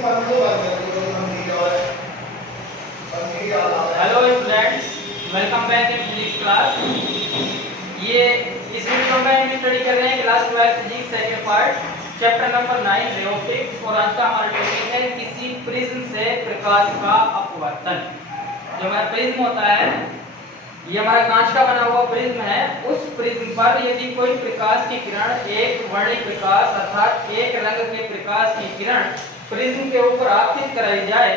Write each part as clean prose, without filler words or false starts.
Hello students, welcome back in physics class. ये इस video में हम स्टडी कर रहे हैं class 12 physics second part chapter number 9 ray optics. और आज का हमारा टॉपिक है किसी प्रिज्म से प्रकाश का अपवर्तन। जो हमारा प्रिज्म होता है, ये हमारा कांच का बना हुआ प्रिज्म है। उस प्रिज्म पर यदि कोई प्रकाश की किरण, एक वर्णिक प्रकाश अर्थात एक रंग के प्रकाश की किरण प्रिज्म के ऊपर आपतित कराई जाए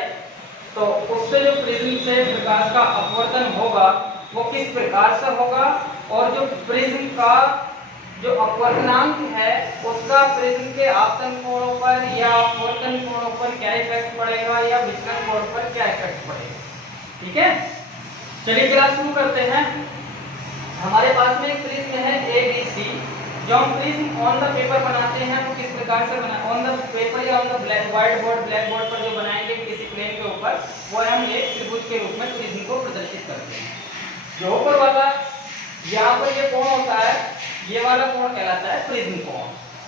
तो उससे जो प्रिज्म से प्रकाश का अपवर्तन होगा वो किस प्रकार से होगा, और जो प्रिज्म का जो अपवर्तनांक है उसका प्रिज्म के आपतन कोणों पर या अपवर्तन कोणों पर क्या इफेक्ट पड़ेगा या विचलन कोण पर क्या इफेक्ट पड़ेगा। ठीक है, चलिए क्लास शुरू करते हैं। हमारे पास में एक प्रिज्म है ABC। जो हम प्रिज्म ऑन द पेपर बनाते हैं वो किस प्रकार से बना, ऑन द पेपर या on the white board, black board पर जो बनाएंगे किसी प्लेन के ऊपर, वो हम एक त्रिभुज के रूप में प्रिज्म को प्रदर्शित करते हैं। जो ऊपर वाला यहाँ पर ये कोण होता है, ये वाला कोण कहलाता है प्रिज्म कोण।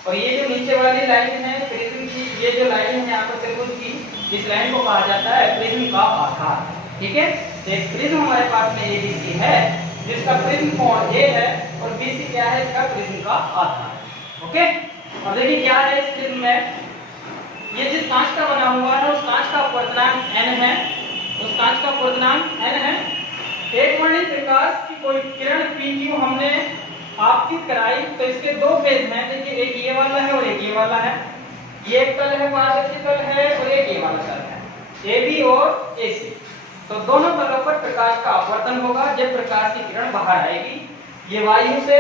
और ये जो नीचे वाली लाइन है प्रिज्म की, ये जो लाइन है यहाँ पर त्रिभुज की, इस लाइन को कहा जाता है प्रिज्म का आधार। ठीक है, एक प्रिज्म हमारे पास में ABC है जिसका प्रिज्म कोण A है और BC क्या है, इसका प्रिज्म का आधार। ओके, और देखिए क्या है इस प्रिज्म में, ये जिस कांच का बना हुआ है उस कांच का अपवर्तनांक n है, उस कांच का अपवर्तनांक n है। एक वर्णिक प्रकाश की कोई किरण PQ हमने आपतित कराई तो इसके दो फेज हैं। देखिए एक ये वाला है और एक ये वाला है। ये एक तल है, पारदर्शी तल है, और एक ये वाला तल है, AB और AC। तो दोनों तलों पर प्रकाश का अपवर्तन होगा जब प्रकाश की किरण बाहर आएगी। ये वायु से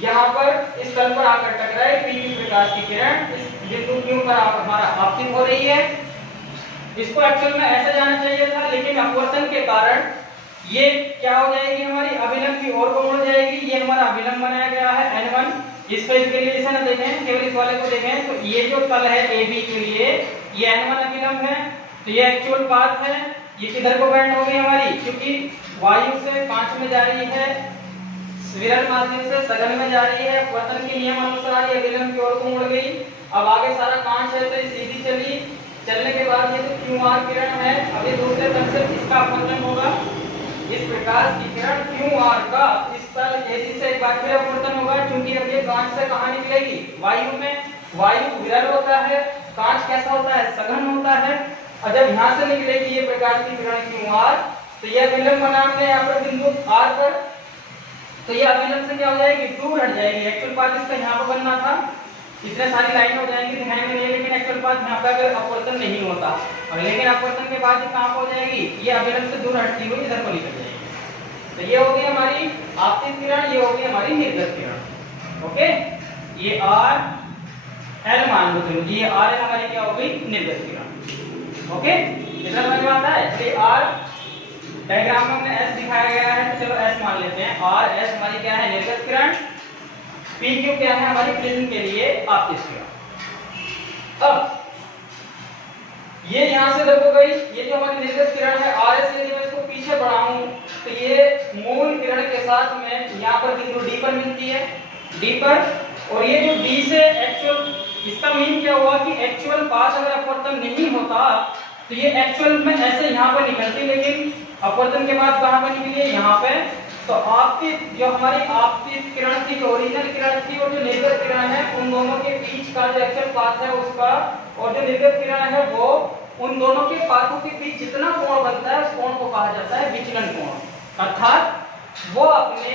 यहाँ पर इस तल पर आकर टकराएगी, PQ प्रकाश की किरण इस बिंदु Q पर हमारा आपतित हो रही है। इसको एक्चुअल में ऐसे जाना चाहिए था, लेकिन अपवर्तन के कारण ये क्या हो जाएगी, हमारी अभिलंब की ओर को मुड़ जाएगी। ये हमारा अभिलंब बनाया गया है N1। इस फेज के लिए इसे ना देखें, केवल इस वाले को देखें तो ये जो तल है AB के लिए ये N1 अभिलंब है। तो ये एक्चुअल पाथ है, ये किधर को बेंड हो गई हमारी, क्योंकि वायु से कांच में जा रही है, विरल माध्यम से सघन में जा रही है, अपवर्तन के नियम अनुसार ये अभिलंब की ओर को मुड़ गई। अब आगे सारा कांच है तो ये सीधी चली, चलने के बाद ये जो QR किरण है अभी दूसरे तल से इसका अपवर्तन होगा। इस प्रकाश की किरण QR का इस तल AC से एक बार फिर अपवर्तन होगा, क्योंकि अब ये कांच से कहां निकलेगी, वायु में। वायु विरल होता है, कांच कैसा होता है, सघन होता है। और जब यहां से निकलेगी ये प्रकाश की किरण QR तो ये अभिलंब बना हमने यहाँ पर बिंदु R पर, तो ये अभिलंब से क्या हो जाएगी, दूर हट जाएगी। एक्चुअल पाथ इसका यहाँ पर बनना था, इतने सारी लाइन हो जाएंगी दिखाई में नहीं, लेकिन एक्चुअल पाथ यहाँ पे अगर अपवर्तन नहीं होता, और लेकिन अपवर्तन के बाद ये कहाँ हो जाएगी, ये अभिलंब से दूर हटती हुई इधर को निकल जाएगी। तो ये हो गई हमारी आपतित किरण, ये हो गई हमारी निर्गत किरण। ओके, ये RL मान लो, चलो ये RL हमारी क्या हो गई, निर्गत किरण। ओके, इतना समझ में आता है। तो R डायग्राम में हमने S दिखाया गया है, तो चलो S मान लेते हैं। RS हमारी क्या है, निर्गत किरण। PQ क्या है, हमारी प्रिज्म के लिए आपतित किरण। अब ये यहां से देखो गई, ये जो हमारी निर्गत किरण है RS, यदि मैं इसको पीछे बढ़ाऊं तो ये मूल किरण के साथ में यहाँ पर बिंदु D पर मिलती है, D पर। और ये जो D से एक्चुअल, इसका मीन क्या हुआ कि एक्चुअल पाथ अगर अपवर्तन नहीं होता तो ये एक्चुअल में ऐसे यहाँ पर निकलती, लेकिन अपवर्तन के बाद कहाँ पर निकली है, यहाँ पे। तो आपतित जो हमारी आपतित किरण थी, जो ओरिजिनल किरण थी, और जो निर्गत किरण है, उन दोनों के बीच का जो एक्चुअल पाथ है उसका, और जो निर्गत किरण है वो, उन दोनों के पाथों के बीच जितना कोण बनता है उस कोण को कहा जाता है विचलन कोण। अर्थात वो अपने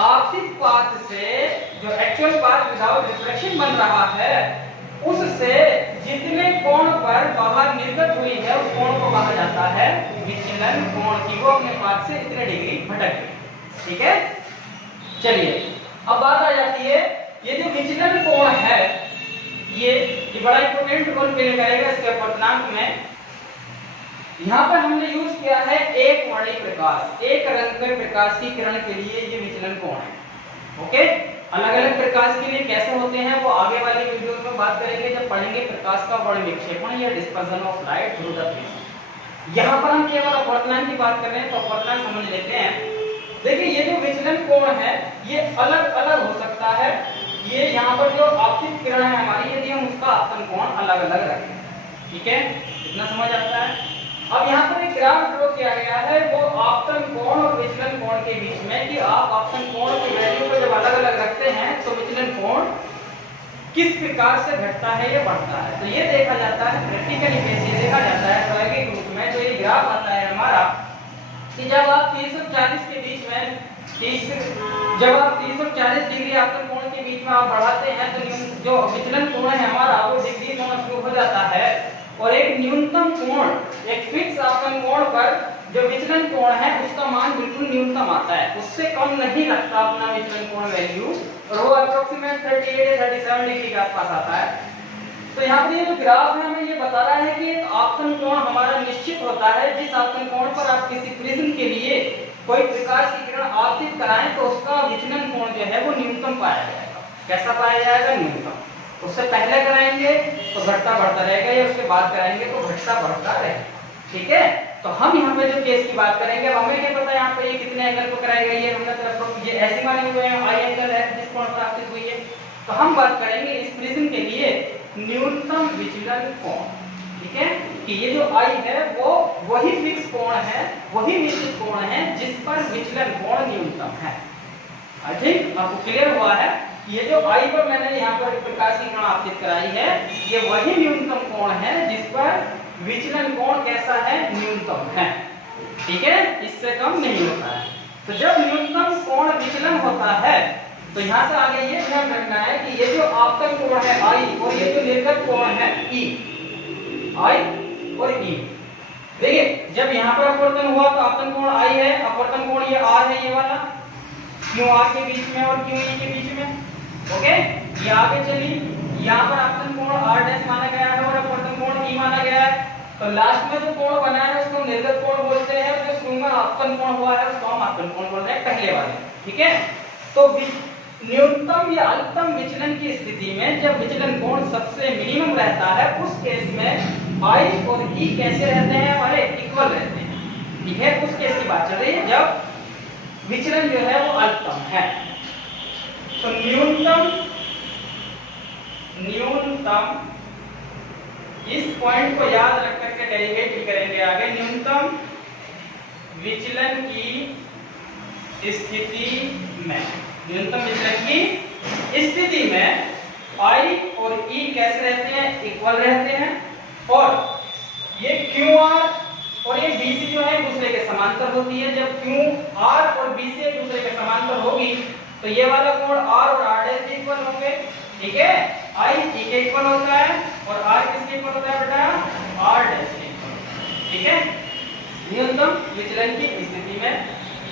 आपतित पाथ से जो एक्चुअल पाथ विदाउट रिफ्लेक्शन बन रहा है उससे जितने कोण पर बाहर निर्गत हुई है उस कोण को कहा जाता है विचलन कोण, की वो अपने पाथ से इतने डिग्री भटक गई। ठीक है, चलिए अब बात आ जाती है, ये जो विचलन कोण है ये बड़ा इंपॉर्टेंट रोल प्ले करेगा इसके अपवर्तनांक में। यहाँ पर हमने यूज किया है एक वर्णिक प्रकाश, एक रंग के प्रकाश की किरण के लिए ये विचलन कोण है। ओके, अलग अलग प्रकाश के लिए कैसे होते हैं वो आगे वाली वीडियो में बात करेंगे जब पढ़ेंगे प्रकाश का वर्ण विक्षेपण या dispersion of light through the prism. यहाँ पर हम केवल अपवर्तनांक की बात कर रहे हैं, तो अपवर्तनांक समझ लेते हैं। देखिए ये जो विचलन कोण है ये अलग अलग हो सकता है। ये यहाँ पर जो आपतित किरण है हमारी, यदि हम उसका आपतन कोण अलग अलग रखें ठीक है, इतना समझ आता है। अब यहाँ पर एक ग्राफ ड्रॉ किया गया है, वो आपतन कोण और विचलन कोण के बीच में, कि आप आपतन कोण की वैल्यू को जब अलग अलग रखते हैं तो विचलन कोण किस प्रकार से घटता है या बढ़ता है। तो ये देखा जाता है प्रैक्टिकली, कैसे देखा जाता है प्रायोगिक रूप में। जो ये ग्राफ आता है हमारा, कि जब आप 30 और 40 के बीच में जब आप 30 और 40 डिग्री आपतन कोण के बीच में आप बढ़ाते हैं तो जो विचलन कोण है हमारा वो डिग्री होना शुरू हो जाता है, और एक न्यूनतम कोण, एक फिक्स आपतन कोण पर जो विचलन कोण है उसका मान बिल्कुल न्यूनतम आता है, उससे कम नहीं रखता अपना विचलन कोण वैल्यू, और वो अप्रोक्सीमेट 38 या 37 डिग्री के आसपास आता है। तो यहाँ पर ये जो ग्राफ है हमें ये बता रहा है कि एक आपतन कोण हमारा निश्चित होता है, जिस आपतन कोण पर आप किसी प्रिज्म के लिए कोई प्रकाश की किरण आपतित कराएं तो उसका विचलन कोण जो है वो न्यूनतम पाया जाएगा। कैसा पाया जाएगा? न्यूनतम। उससे पहले कराएंगे तो घटता बढ़ता रहेगा, या उसके बाद कराएंगे तो घटता बढ़ता रहेगा। ठीक है, तो हम यहाँ पे जो केस की बात करेंगे, अब हमें क्या पता है यहाँ पे ये कितने एंगल पर कराएगा, ये हमने तरफ ये ऐसे माने हुए हैं आई एंगल है जिस कोण पर आपतित हुई है। तो हम बात करेंगे इस प्रिज्म के लिए न्यूनतम विचलन कोण। ठीक है, कि ये जो आई है वो वही फिक्स कोण है, वही निश्चित कोण है जिस पर विचलन कोण न्यूनतम है। आई थिंक आपको क्लियर हुआ है। ये जो आई पर मैंने यहाँ पर प्रकाश की किरण आपतित कराई है, ये वही न्यूनतम कोण है जिस पर विचलन कोण कैसा है? न्यूनतम है। ठीक है, इससे कम नहीं होता है। तो जब न्यूनतम कोण विचलन होता है तो यहाँ से आगे ये ध्यान रखना है कि ये जो आपतन कोण है आई और ये जो निर्गत कोण है ई, आई और ई, देखिए जब यहाँ पर अपवर्तन हुआ तो आपतन कोण आई है, अपवर्तन कोण ये आर है, ये वाला क्यों आर के बीच में और क्यों ई के बीच में। ओके, ये आगे चली, यहाँ पर आपतन कोण आर डैश माना गया है और अपवर्तन कोण ई माना गया है। तो लास्ट में जो कोण बना है उसको निर्गत कोण बोलते हैं, जो शुरू में आपतन कोण हुआ है उसको हम आपतन कोण बोलते हैं, पहले वाले। ठीक है, तो न्यूनतम या अधिकतम विचलन की स्थिति में जब विचलन कोण सबसे मिनिमम रहता है, उस केस में आई और ई कैसे रहते हैं? हमारे इक्वल रहते हैं। ठीक है, उस केस की बात चल रही है जब विचलन जो है वो अधिकतम है। तो न्यूनतम इस पॉइंट को याद रख करके डेरिवेट करेंगे आगे। न्यूनतम विचलन की स्थिति में, न्यूनतम विचलन की स्थिति में आई और ई कैसे रहते हैं? इक्वल रहते हैं, और ये क्यू आर और ये बी सी जो है एक दूसरे के समांतर होती है। जब क्यू आर और बी सी एक दूसरे के समांतर होगी तो ये वाला कोण आर और आर डैश भी इक्वल होंगे। ठीक है, आई ई के इक्वल होता है और आर किसके इक्वल होता है बेटा? आर डैश के इक्वल। ठीक है, न्यूनतम विचलन की स्थिति में,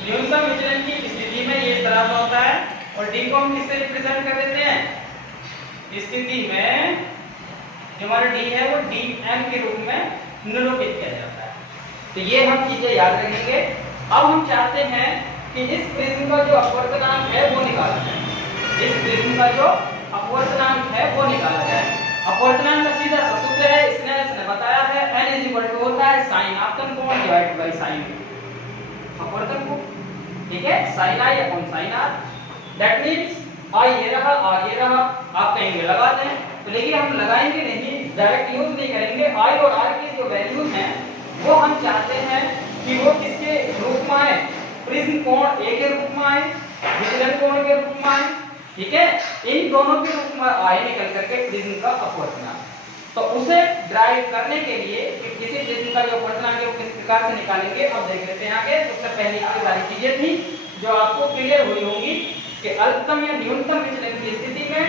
न्यूनतम विचलन की स्थिति में ये इस तरह का होता है, और डी को हम किससे रिप्रेजेंट कर देते हैं? स्थिति में जो हमारा डी है वो डी एम के रूप में निरूपित किया जाता है। तो ये हम चीजें याद रखेंगे। अब हम चाहते हैं कि इस प्रिज्म का जो अपवर्तनांक है वो निकाला जाए। इस प्रिज्म का जो अपवर्तनांक है वो निकाला जाए। अपवर्तनांक का सीधा सा सूत्र है, स्नेल ने बताया है, n इज इक्वल टू होता है sin आपतन कोण डिवाइडेड बाय sin अपवर्तन कोण। ठीक है, sin i upon sin r। That means i ये रहा, r ये रहा। आप कहेंगे लगा दें, तो लेकिन हम लगाएंगे नहीं, डायरेक्ट यूज नहीं करेंगे। i और r की जो वैल्यूज हैं वो हम चाहते हैं कि वो किसके रूप में आए? प्रिज्म कोण a के रूप में आए, विचलन कोण के रूप में आए। ठीक है, इन दोनों के रूप में आए निकल करके प्रिज्म का अपवर्तनांक। तो उसे ड्राइव करने के लिए कि किसी प्रिज्म का जो अपवर्तनांक है वो किस प्रकार से निकालेंगे, अब देख लेते हैं आगे। सबसे पहले ये सारी चीजें थी जो आपको क्लियर हुई होंगी कि अधिकतम या न्यूनतम विचलन की स्थिति में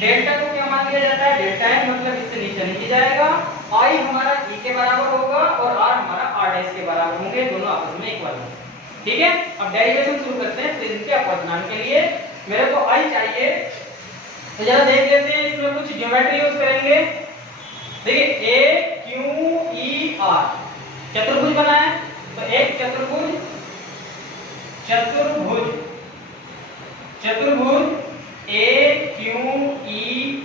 डेल्टा को क्या मान लिया जाता है? डेल्टा है, मतलब इससे नीचे नहीं जाएगा। आई हमारा ई के बराबर होगा और आर हमारा आर डैश के बराबर होंगे, दोनों आपस में इक्वल होंगे। ठीक है, अब डेरिवेशन शुरू करते हैं प्रिज्म के अपवर्तनांक के लिए। मेरे को आई चाहिए, तो जरा देख लेते हैं, इसमें कुछ ज्योमेट्री यूज करेंगे। देखिए ए क्यू ई आर चतुर्भुज बना है, तो एक चतुर्भुज ए क्यू ई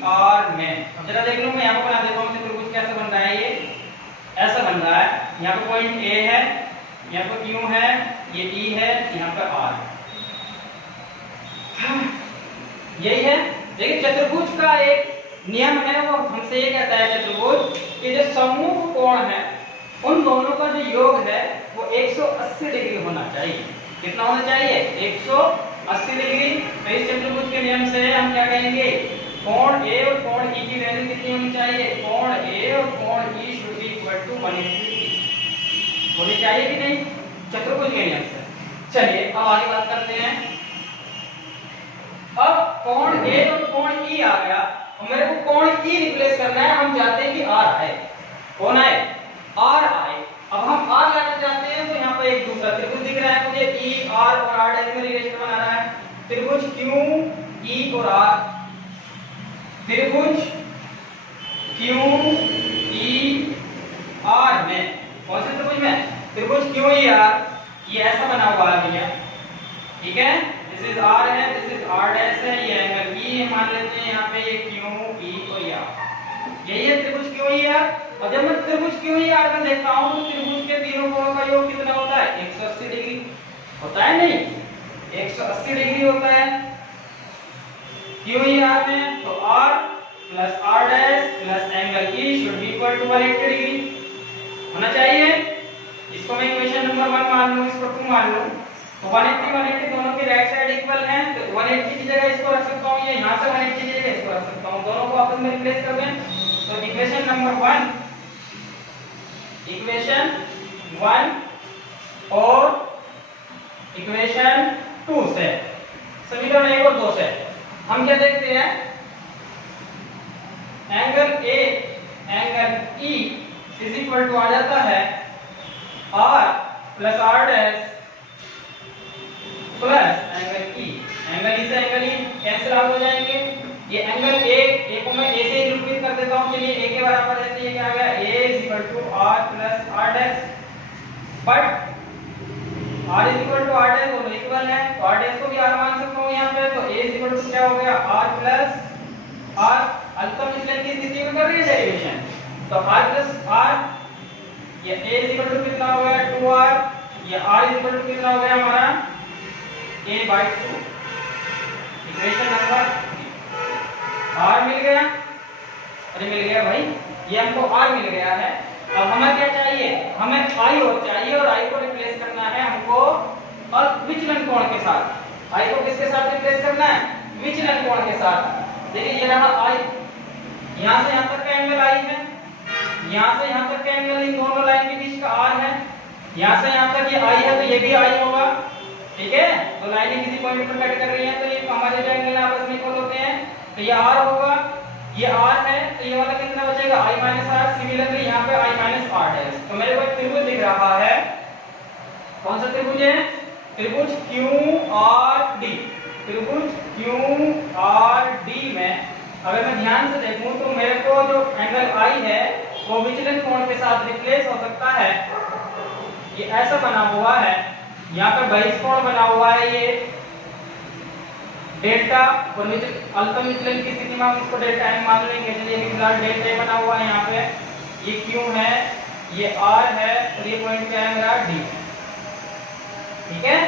आर में, अब जरा देख लो, मैं यहाँ पर बना देता हूँ चतुर्भुज कैसे बन रहा है। ये ऐसा बन रहा है, यहाँ पर पॉइंट ए है, यहाँ पर क्यू है, ये ई है, यहाँ पर आर है। यही है। देखिए चतुर्भुज का एक नियम है वो हमसे ये कहता है चतुर्भुज कि जो समूह कोण है उन दोनों का जो योग है वो 180 डिग्री होना चाहिए। कितना होना चाहिए? 180 डिग्री। तो इस चतुर्भुज के नियम से हम क्या कहेंगे? कोण ए और कोण ई की वैल्यू कितनी होनी चाहिए? कोण ए और कोण ई शुड बी इक्वल टू 180 होनी चाहिए कि नहीं? चतुर्भुज के नियम से। चलिए अब आगे बात करते हैं। अब कोण ए और कोण ई आ गया और मेरे को कोण ई रिप्लेस करना है। हम चाहते हैं कि आर आए। कौन आए? आर आए। अब हम आर लाना चाहते हैं तो यहाँ पे एक दूसरा त्रिभुज दिख रहा है मुझे, ई आर और आर डैश में रिलेशन बनाना है। त्रिभुज क्यू ई और आर, त्रिभुज क्यू ई आर में, कौन से त्रिभुज में? त्रिभुज क्यू ई आर, ये ऐसा बना हुआ है भैया, ठीक है। दिस इज आर है, दिस इज आर डैश है, ये एंगल ई मान लेते हैं यहाँ पे, ये क्यू ई और ये आर, यही है त्रिभुज क्यू ई आर। और जब मैं त्रिभुज क्यू ई आर में देखता हूँ तो त्रिभुज के तीनों कोणों का योग कितना होता है? 180 डिग्री होता है, नहीं 180 डिग्री होता है क्यू ई आर में। तो R plus R dash plus angle E should be equal to 180 degree होना चाहिए। इसको मैं इक्वेशन नंबर 1 मान लूं, इसको 2 मान लूं, तो 180 180 दोनों की राइट साइड इक्वल हैं, तो 180 की जगह इसको रख सकता हूं, या यहां से 180 की जगह इसको रख सकता हूं, दोनों को आपस में रिप्लेस कर दें। तो इक्वेशन नंबर 1 और इक्वेशन 2 से, समीकरण 1 और 2 से हम क्या देखते हैं? Angle A angle E is equal to आ जाता है R plus R dash plus angle E. Angle E से एंगल ई कैंसिल आउट हो जाएंगे। ये एंगल ए को मैं ए से रिप्लेस कर देता हूं, चलिए ए के बराबर है, तो ये क्या आ गया? a is equal to r plus r dash, but r is equal to r dash दोनों इक्वल है, तो r डैश को भी r मान सकता हूं यहां पे। तो a इज इक्वल टू क्या हो गया? r प्लस r, अल्फा विचलन की स्थिति में कर रही है डेरिवेशन, तो r प्लस r, ये a इज इक्वल टू कितना हो गया? 2r, ये r इज इक्वल टू कितना हो गया हमारा? a/2। इक्वेशन नंबर r मिल गया, अरे मिल गया भाई, ये हमको r मिल गया है। अब हमें क्या चाहिए? हमें i और चाहिए, और i को रिप्लेस करना है हमको और विचलन कोण के साथ। i को किसके साथ रिप्लेस करना है? विचलन कोण के साथ। देखिए ये रहा i, यहां से यहां तक का एंगल i है, यहां से यहां तक का एंगल इन दोनों लाइन के बीच का r है, यहां से यहां तक ये i है, तो ये भी i होगा, ठीक है। तो लाइनें किसी पॉइंट पर कट कर रही हैं, तो ये हमारे जो एंगल आपस में इक्वल होते हैं, तो ये r होगा, ये r है, तो ये वाला कितना बचेगा? i r। सिमिलरली यहाँ पे i r डैश। तो मेरे को एक त्रिभुज दिख रहा है, कौन सा त्रिभुज है? त्रिभुज QRD। त्रिभुज QRD में अगर मैं ध्यान से देखूं तो मेरे को जो एंगल I है वो विचलन कोण के साथ रिप्लेस हो सकता है। ये ऐसा बना हुआ है, यहाँ पे बहिष कोण बना हुआ है, ये डेल्टा, और अल्फा विचलन की स्थिति में हम इसको डेल्टा m मान लेंगे। चलिए फिलहाल डेल्टा बना हुआ है यहाँ पे, ये Q है, ये R है, और ये पॉइंट क्या है मेरा? D, ठीक है।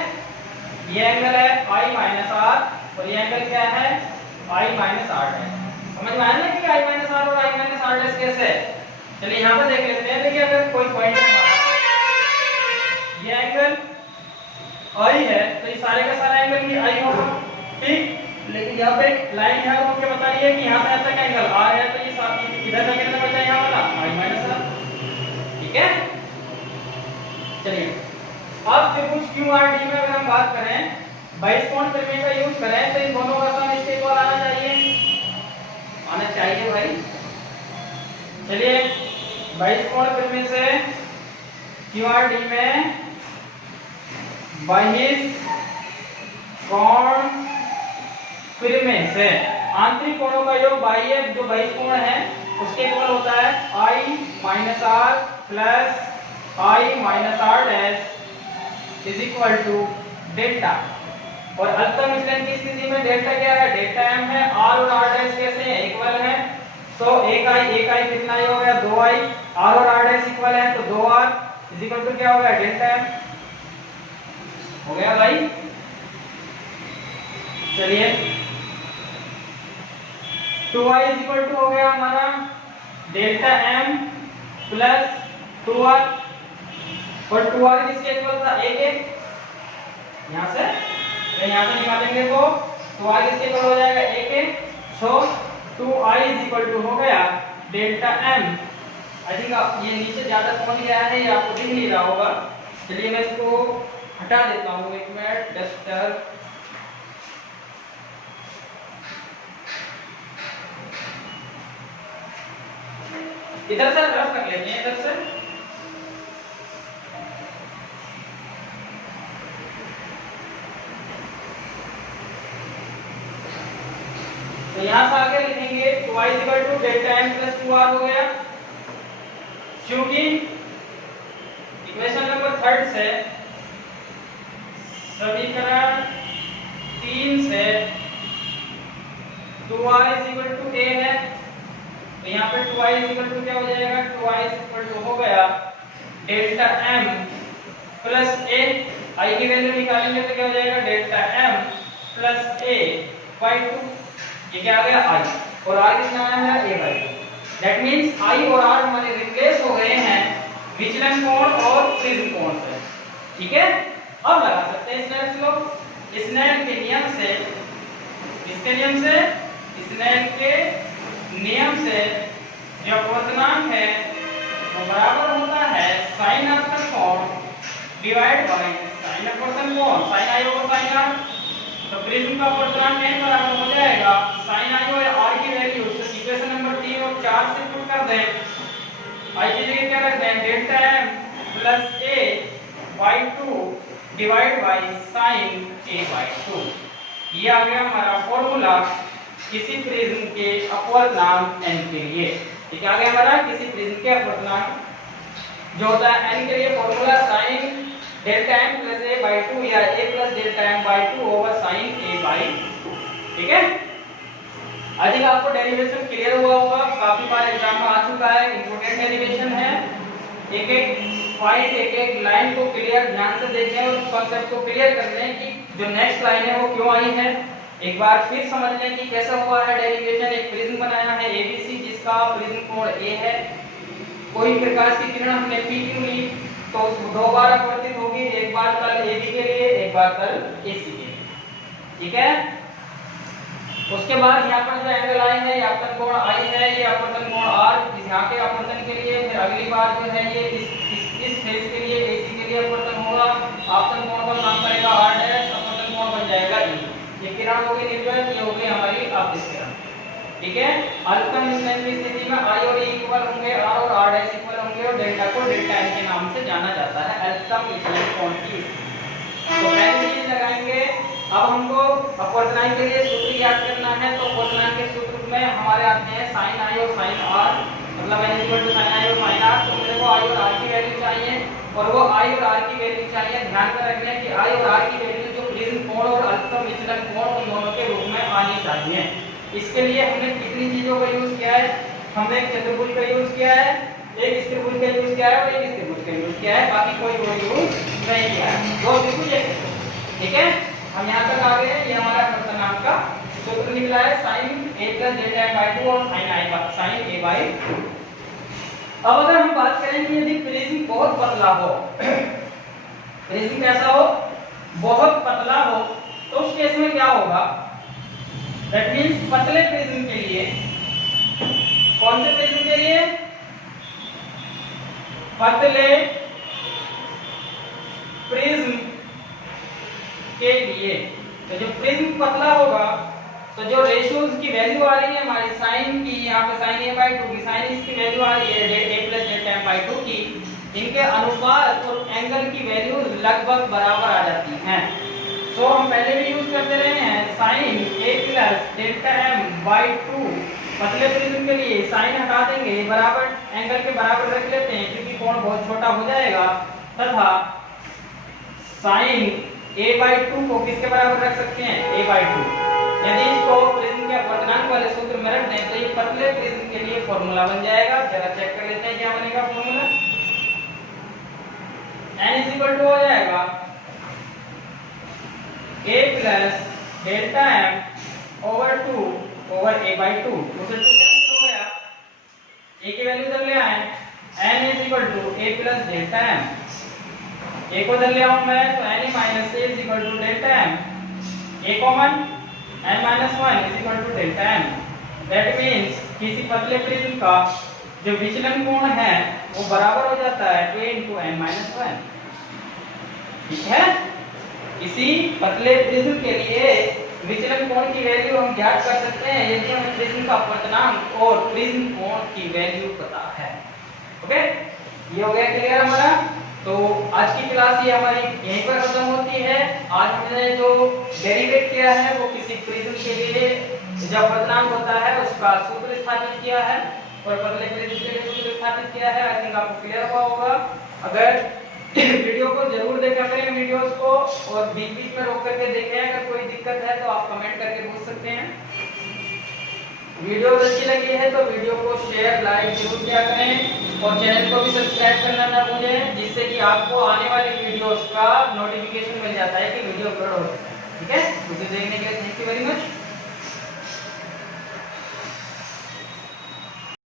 ये एंगल है I माइनस R, और ये एंगल क्या है? I minus R dash. समझ में आया ना कि I माइनस R और I माइनस R डैश कैसे है? चलिए यहाँ पे देख लेते हैं। देखिए अगर कोई पॉइंट है हमारा, ये एंगल I है, तो ये सारे का सारा एंगल भी I होगा, ठीक। लेकिन यहाँ पे लाइन है वो क्या बता रही है कि यहाँ से यहाँ तक एंगल R है, तो ये साथ इधर का कितना बचा? यहाँ वाला I माइनस R, ठीक है। चलिए अब त्रिभुज QRD में अगर हम बात करें, बहिष कोण प्रमेय का यूज करें, तो इन दोनों का सम इसके इक्वल आना चाहिए भाई। चलिए बहिष कोण प्रमेय से QRD में बहिष कोण प्रमेय से आंतरिक कोणों का योग बाह्य जो बहिष कोण है उसके इक्वल होता है I minus R plus I minus R dash is equal to delta. और अल्फा विचलन की स्थिति में डेल्टा क्या है? डेल्टा m है। R और R डैश कैसे हैं? इक्वल है, तो एक i कितना ही हो गया? 2i। R और R डैश इक्वल है, तो 2r इज इक्वल टू क्या हो गया? डेल्टा m हो गया भाई। चलिए 2i इज इक्वल टू हो गया हमारा डेल्टा m प्लस 2r, और 2r किसके इक्वल था, a के, यहाँ से यहाँ से निकालेंगे तो 2r किसके इक्वल हो जाएगा, a के। सो 2i इज इक्वल टू हो गया डेल्टा m। आई थिंक ये नीचे ज्यादा पहुंच गया है, ये आपको दिख नहीं रहा होगा, चलिए मैं इसको हटा देता हूँ, एक मिनट, डस्टर। इधर से रफ कर लेते हैं, इधर से। तो यहां से आगे लिखेंगे 2i equal to delta m plus 2r हो गया, क्योंकि इक्वेशन नंबर 3 से समीकरण 3 से 2r is equal to a है, तो यहाँ पे 2i इज इक्वल टू क्या हो जाएगा, 2i इज इक्वल टू हो गया delta m plus a, i की वैल्यू निकालेंगे तो क्या हो जाएगा, delta m plus a by 2, ये क्या आ गया i, और r कितना आया है, a by 2। That means i और r हमारे रिप्लेस हो गए हैं विचलन कोण और प्रिज्म कोण से, ठीक है। अब लगा सकते हैं स्नेल लो, स्नेल के नियम से, किसके नियम से, स्नेल के नियम से जो अपवर्तनांक है वो बराबर होता है sin अपवर्तन कोण डिवाइड बाय sin अपवर्तन कोण, sin i over sin r। तो प्रिज्म का अपवर्तनांक n बराबर हो जाएगा sin i और r की वैल्यू इक्वेशन नंबर 3 और 4 से पुट कर दें, i की जगह क्या रख दें, delta m plus a by 2 divide by sin a by 2। ये आ गया हमारा फॉर्मूला किसी प्रिज्म के अपवर्तनांक n के लिए। ठीक है, आ गया हमारा किसी प्रिज्म के अपवर्तनांक जो होता है n के लिए formula sin delta m plus a by 2 या a plus delta m by 2 over sin a by 2। ठीक है, आई थिंक आपको डेरिवेशन क्लियर हुआ होगा, काफी बार एग्जाम में आ चुका है, इंपॉर्टेंट डेरिवेशन है। एक एक पॉइंट, एक एक लाइन को क्लियर ध्यान से देखें और कॉन्सेप्ट को क्लियर कर लें कि जो नेक्स्ट लाइन है वो क्यों आई है। एक बार फिर समझ लें कि कैसा हुआ है डेरिवेशन। एक प्रिज्म बनाया है ABC जिसका प्रिज्म कोण A है, कोई प्रकाश की किरण हमने PQ ली तो दो बार अपवर्तित होगी, एक बार तल AB के लिए, एक बार तल AC के लिए। ठीक है, उसके बाद यहाँ पर जो एंगल आई है, ये अपवर्तन कोण I है, ये अपवर्तन कोण R यहाँ के अपवर्तन के लिए। फिर अगली बार जो है ये इस फेज के लिए AC के लिए अपवर्तन होगा, अपवर्तन कोण का काम करेगा R डैश, अपवर्तन कोण बन जाएगा E। ये किरण हो गई निर्गत, ये हो गई हमारी आपतित किरण। ठीक है, अल्पतम विचलन की स्थिति में I और E इक्वल होंगे, R और R डैश इक्वल होंगे और डेल्टा को डेल्टा M के नाम से जाना जाता है अल्पतम विचलन कोण की। तो पहली चीज लगाएंगे, अब हमको अपवर्तनांक के लिए सूत्र याद करना है। तो अपवर्तनांक के सूत्र में हमारे आते हैं sin i और sin r, मतलब n sin i और sin r। तो मेरे को i और r की वैल्यू चाहिए और वो i और r की वैल्यू चाहिए। ध्यान में रखना कि i और r की वैल्यू जो प्रिज्म कोण और अल्पतम विचलन कोण उन दोनों के रूप में आनी चाहिए। इसके लिए हमने कितनी चीजों का यूज किया है, हमने एक चतुर्भुज का यूज किया है, एक स्त्रिभुज का यूज किया है और एक स्त्रिभुज का यूज किया है, बाकी कोई और यूज नहीं किया है। दो त्रिभुज एक, ठीक है। हम यहाँ तक आ गए, ये हमारा अपवर्तनांक का सूत्र निकला है sin a plus delta m by 2 और sin a बाई 2। अब अगर हम बात करें कि यदि प्रिज्म बहुत पतला हो, प्रिज्म कैसा हो, बहुत पतला हो, तो उस केस में क्या होगा, दैट मींस पतले प्रिज्म के लिए, कौन से प्रिज्म के लिए, पतले प्रिज्म के लिए, तो जो प्रिज्म पतला होगा तो जो रेशियोज की वैल्यू आ रही है हमारी साइन की, यहाँ पे साइन a बाई 2 की, साइन इसकी वैल्यू आ रही है a plus delta m by 2 की, इनके अनुपात और एंगल की वैल्यू लगभग बराबर आ जाती हैं। तो हम पहले भी यूज करते रहे हैं sine a plus delta m by 2, पतले प्रिज्म के लिए साइन हटा देंगे, बराबर एंगल के बराबर रख लेते हैं क्योंकि कोण बहुत छोटा हो जाएगा, तथा साइन a बाई 2 को किसके बराबर रख सकते हैं, a बाई 2। यदि इसको प्रिज्म के अपवर्तनांक वाले सूत्र में रख दें तो ये पतले प्रिज्म के लिए फॉर्मूला बन जाएगा। जरा चेक कर लेते हैं क्या बनेगा formula. n is equal to हो जाएगा a plus delta m over 2 over a by 2। 2 से 2 कैंसिल हो गया, a की वैल्यू इधर ले आए, n is equal to a plus delta m। a को इधर ले आऊं मैं तो n minus a is equal to delta m। a common, n minus 1 is equal to delta m। That means किसी पतले प्रिज्म का जो विचलन कोण है वो बराबर हो जाता है a into n माइनस 1। ठीक है, किसी पतले प्रिज्म के लिए विचलन कोण की वैल्यू हम ज्ञात कर सकते हैं यदि हमें प्रिज्म का अपवर्तनांक और प्रिज्म कोण की वैल्यू पता है। ओके, ये हो गया क्लियर हमारा। तो आज की क्लास ये हमारी यहीं पर खत्म होती है। आज हमने जो डेरिवेट किया है वो किसी प्रिज्म के लिए जो अपवर्तनांक होता है उसका सूत्र स्थापित किया है और पतले प्रिज्म के लिए सूत्र स्थापित किया है। आई थिंक आपको क्लियर हुआ होगा। अगर वीडियो को जरूर देखा करें वीडियोस को, और बीच बीच में रोक करके देखें। अगर कोई दिक्कत है तो आप कमेंट करके पूछ सकते हैं। वीडियो अच्छी लगी है तो वीडियो को शेयर लाइक जरूर किया करें और चैनल को भी सब्सक्राइब करना ना भूलें, जिससे कि आपको आने वाली वीडियोस का नोटिफिकेशन मिल जाता है कि वीडियो अपलोड हो चुका है। ठीक है, मुझे देखने के लिए थैंक यू वेरी मच।